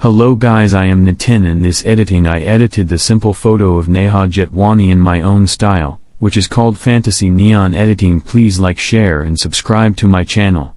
Hello guys, I am Nitin. In this editing I edited the simple photo of Nehajethwani in my own style, which is called Fantasy Neon Editing. Please like, share and subscribe to my channel.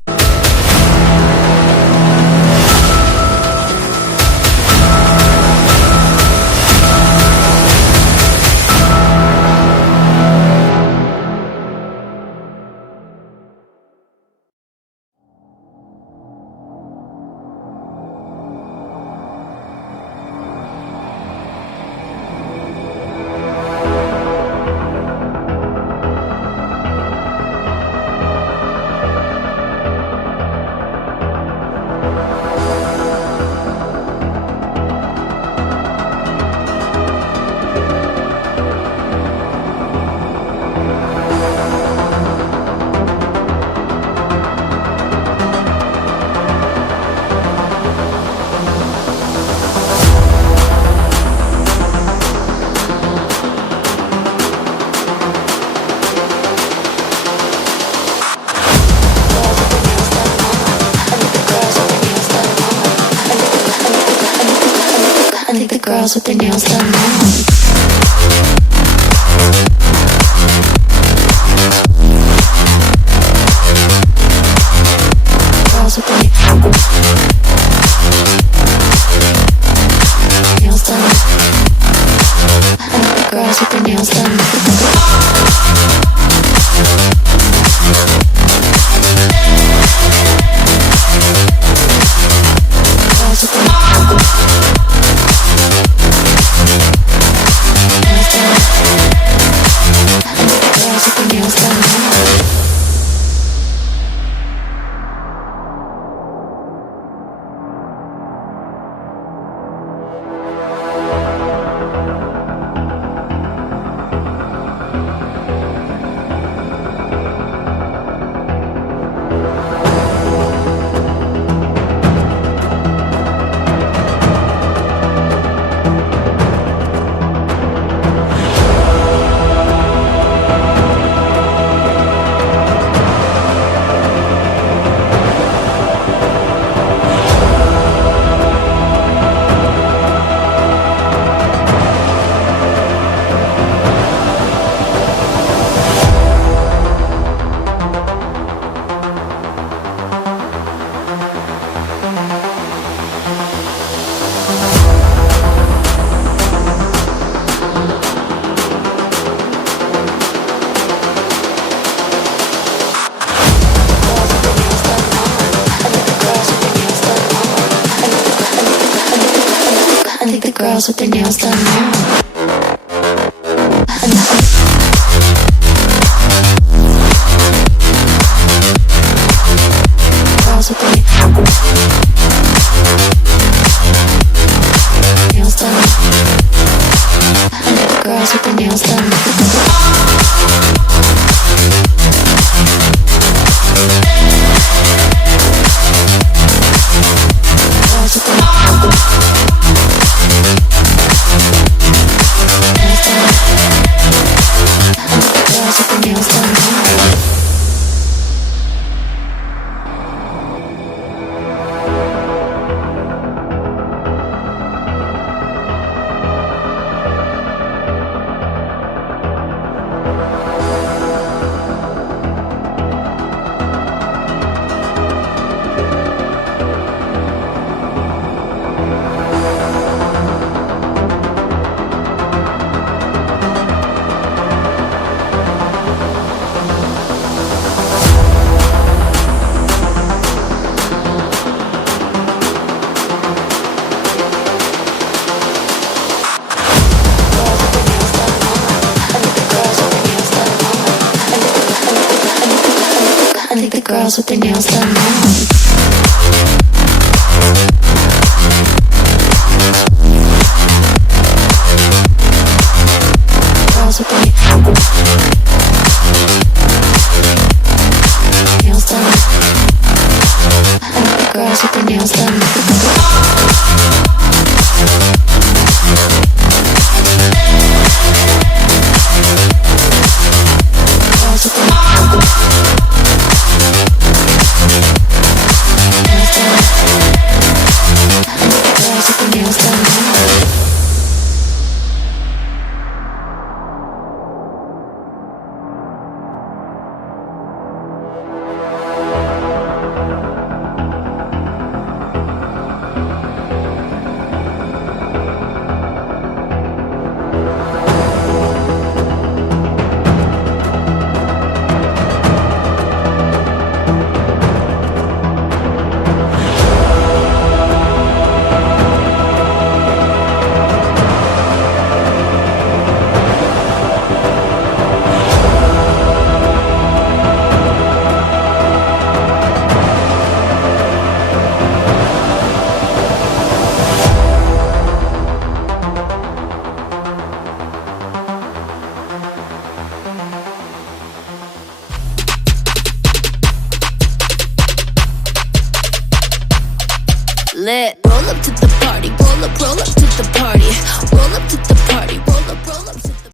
I think the girls with their nails done now. Girls with their nails done. I think the girls with their nails done. Girls with their nails done now. I think the girls with their nails done now. Girls with their nails done. I think the girls with their nails done. Girls with their nails done now. I think the girls with their nails done now. Girls with their nails done. I think the girls with their nails done. Girls with their lit. Roll up to the party, roll up to the party. Roll up to the party, roll up to the